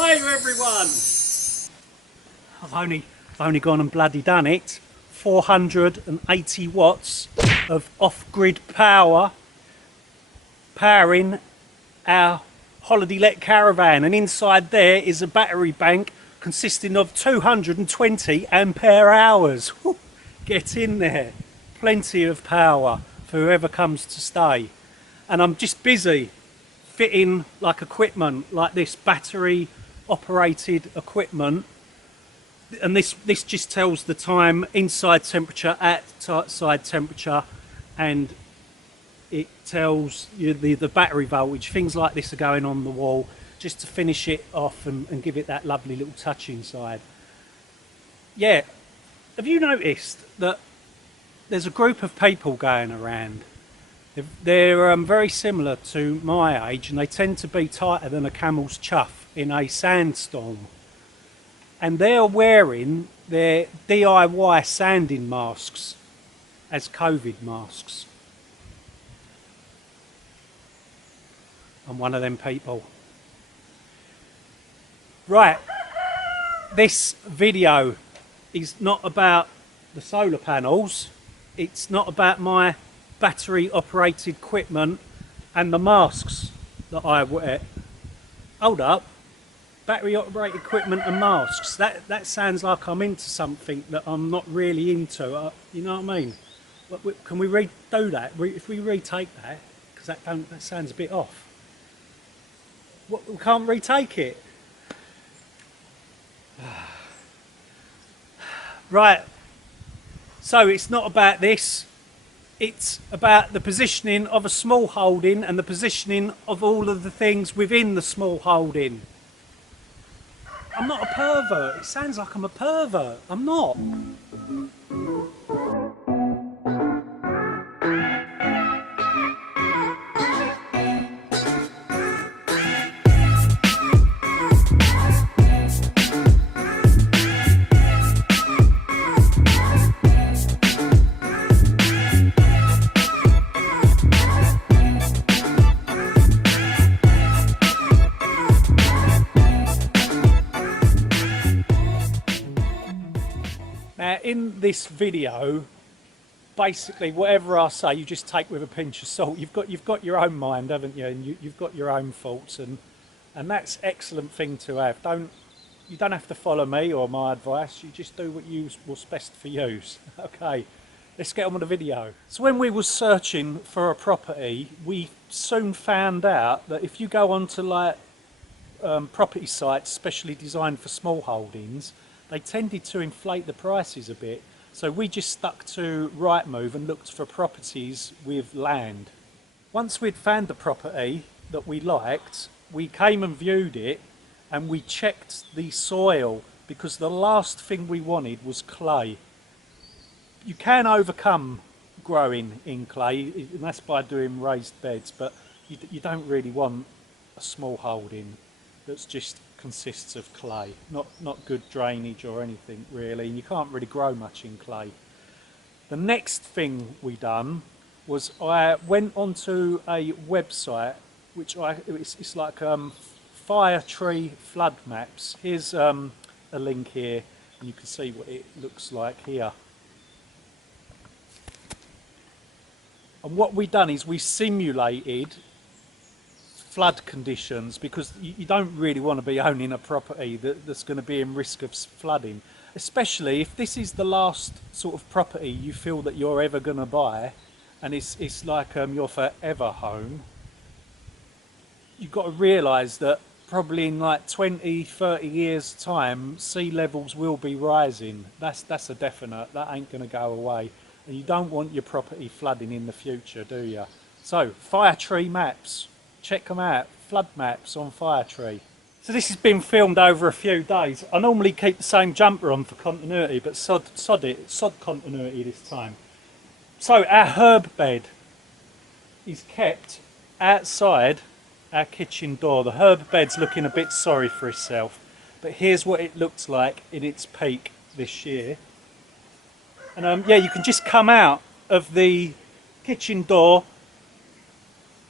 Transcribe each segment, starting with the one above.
Hi everyone! I've only gone and bloody done it. 480 watts of off-grid power powering our holiday let caravan, and inside there is a battery bank consisting of 220 ampere hours. Whew, get in there, plenty of power for whoever comes to stay. And I'm just busy fitting like equipment like this, battery operated equipment, and this just tells the time, inside temperature, outside temperature, and it tells you the battery voltage. Things like this are going on the wall just to finish it off and give it that lovely little touch inside. Yeah, have you noticed that there's a group of people going around? They're very similar to my age, and they tend to be tighter than a camel's chuff in a sandstorm. And they're wearing their DIY sanding masks as COVID masks. I'm one of them people. Right, this video is not about the solar panels. It's not about my battery operated equipment and the masks that I wear. Hold up, battery operated equipment and masks. That sounds like I'm into something that I'm not really into. You know what I mean? Can we redo that? If we retake that, because that sounds a bit off. We can't retake it. Right. So it's not about this. It's about the positioning of a small holding and the positioning of all of the things within the small holding. I'm not a pervert. It sounds like I'm a pervert. I'm not. Now, in this video, basically whatever I say you just take with a pinch of salt. You've got your own mind, haven't you? And you've got your own thoughts, and that's an excellent thing to have. You don't have to follow me or my advice. You just do what's best for you. Okay, let's get on with the video. So when we were searching for a property, we soon found out that if you go onto like property sites specially designed for small holdings, they tended to inflate the prices a bit. So we just stuck to Rightmove and looked for properties with land. Once we'd found the property that we liked, we came and viewed it, and we checked the soil, because the last thing we wanted was clay. You can overcome growing in clay, and that's by doing raised beds, but you don't really want a small holding that's just consists of clay. Not good drainage or anything really, and you can't really grow much in clay. The next thing we done was I went onto a website which it's like fire tree flood maps. Here's a link here, and you can see what it looks like here. And what we done is we simulated flood conditions, because you don't really want to be owning a property that's going to be in risk of flooding, especially if this is the last sort of property you feel that you're ever going to buy, and it's like your forever home. You've got to realise that probably in like 20-30 years time sea levels will be rising. That's a definite. That ain't going to go away, and you don't want your property flooding in the future, do you? So fire tree maps, check them out, flood maps on Fire Tree. So this has been filmed over a few days. I normally keep the same jumper on for continuity, but sod continuity this time. So our herb bed is kept outside our kitchen door. The herb bed's looking a bit sorry for itself, but here's what it looks like in its peak this year. And yeah, you can just come out of the kitchen door,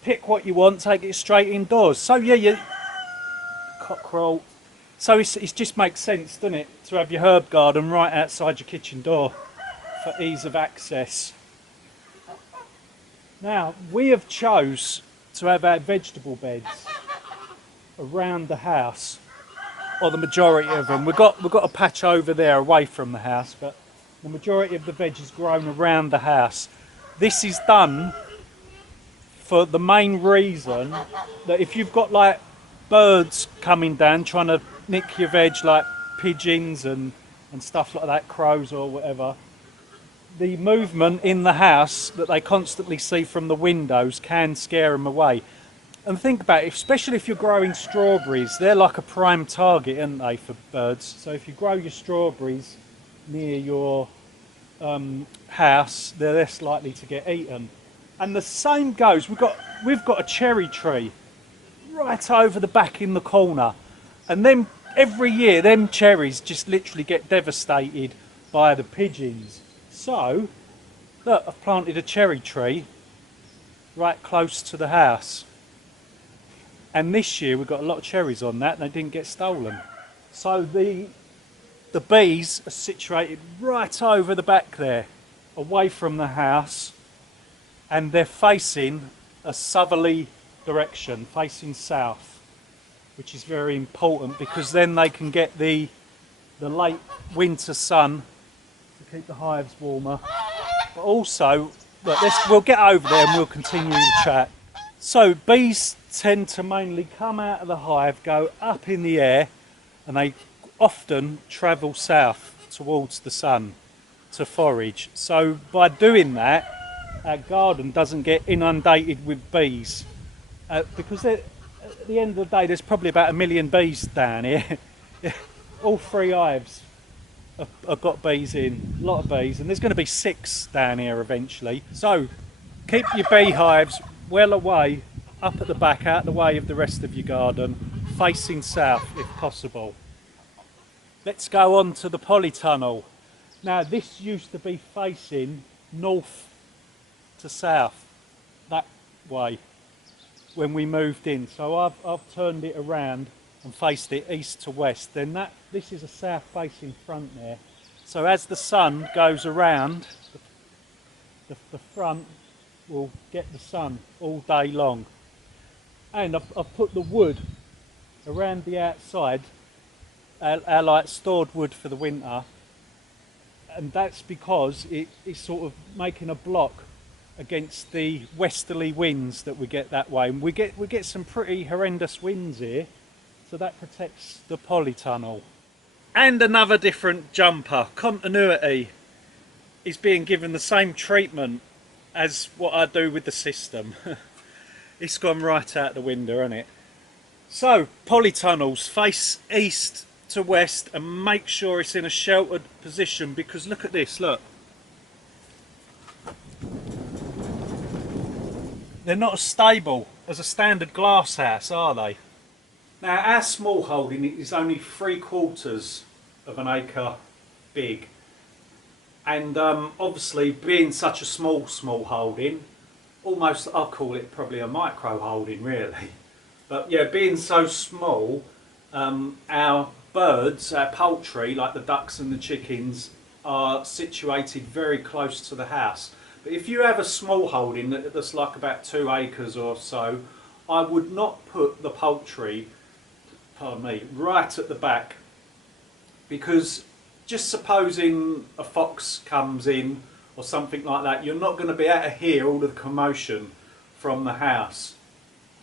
pick what you want, take it straight indoors. So yeah, cockerel, So it just makes sense, doesn't it, to have your herb garden right outside your kitchen door for ease of access. Now, we have chose to have our vegetable beds around the house, or the majority of them. We've got a patch over there away from the house, but the majority of the veg is grown around the house. This is done for the main reason that if you've got like birds coming down trying to nick your veg, like pigeons and stuff like that, crows or whatever, the movement in the house that they constantly see from the windows can scare them away. And think about it, especially if you're growing strawberries, they're like a prime target, aren't they, for birds? So if you grow your strawberries near your house, they're less likely to get eaten. And the same goes, we've got a cherry tree right over the back in the corner, and then every year them cherries just literally get devastated by the pigeons. So look, I've planted a cherry tree right close to the house, and this year we've got a lot of cherries on that and they didn't get stolen. So the bees are situated right over the back there, away from the house, and they're facing a southerly direction, facing south, which is very important because then they can get the late winter sun to keep the hives warmer. But also, look, we'll get over there and we'll continue the chat. So bees tend to mainly come out of the hive, go up in the air, and they often travel south towards the sun to forage. So by doing that, our garden doesn't get inundated with bees, because at the end of the day there's probably about 1 million bees down here. All 3 hives have got bees in, a lot of bees, and there's going to be 6 down here eventually. So keep your beehives well away, up at the back, out the way of the rest of your garden, facing south if possible. Let's go on to the polytunnel. Now this used to be facing north to south, that way, when we moved in. So I've turned it around and faced it east to west. Then this is a south facing front there. So as the sun goes around, the front will get the sun all day long. And I've put the wood around the outside, our like stored wood for the winter, and that's because it's sort of making a block against the westerly winds that we get that way. And we get some pretty horrendous winds here, so that protects the polytunnel. And another different jumper, continuity, is being given the same treatment as what I do with the system. It's gone right out the window, hasn't it? So polytunnels face east to west and make sure it's in a sheltered position, because look at this, look. They're not as stable as a standard glass house, are they? Now our small holding is only 3/4 of an acre big, and obviously being such a small holding, almost I'll call it probably a micro holding really, but yeah, being so small, our birds, our poultry like the ducks and the chickens, are situated very close to the house. But if you have a small holding that's like about 2 acres or so, I would not put the poultry, pardon me, right at the back, because just supposing a fox comes in or something like that, you're not going to be able to hear all of the commotion from the house.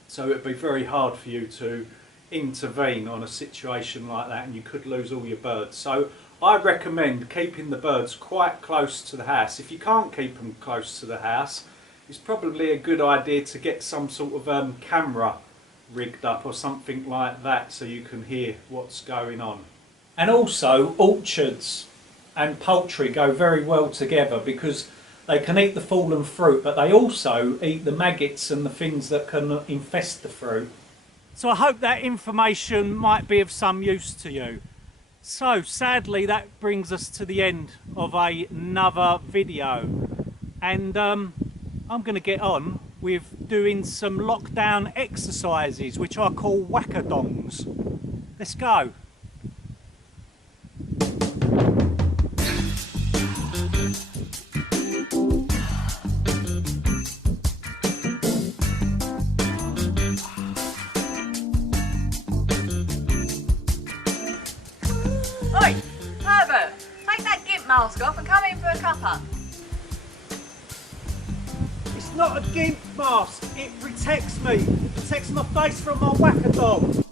So it'd be very hard for you to intervene on a situation like that, and you could lose all your birds. So I recommend keeping the birds quite close to the house. If you can't keep them close to the house, it's probably a good idea to get some sort of camera rigged up or something like that, so you can hear what's going on. And also, orchards and poultry go very well together, because they can eat the fallen fruit, but they also eat the maggots and the things that can infest the fruit. So I hope that information might be of some use to you. So sadly that brings us to the end of another video, and I'm going to get on with doing some lockdown exercises which I call whack-a-dongs. Let's go. mask off and come in for a cuppa. It's not a gimp mask, it protects me. It protects my face from my whack-a-dog.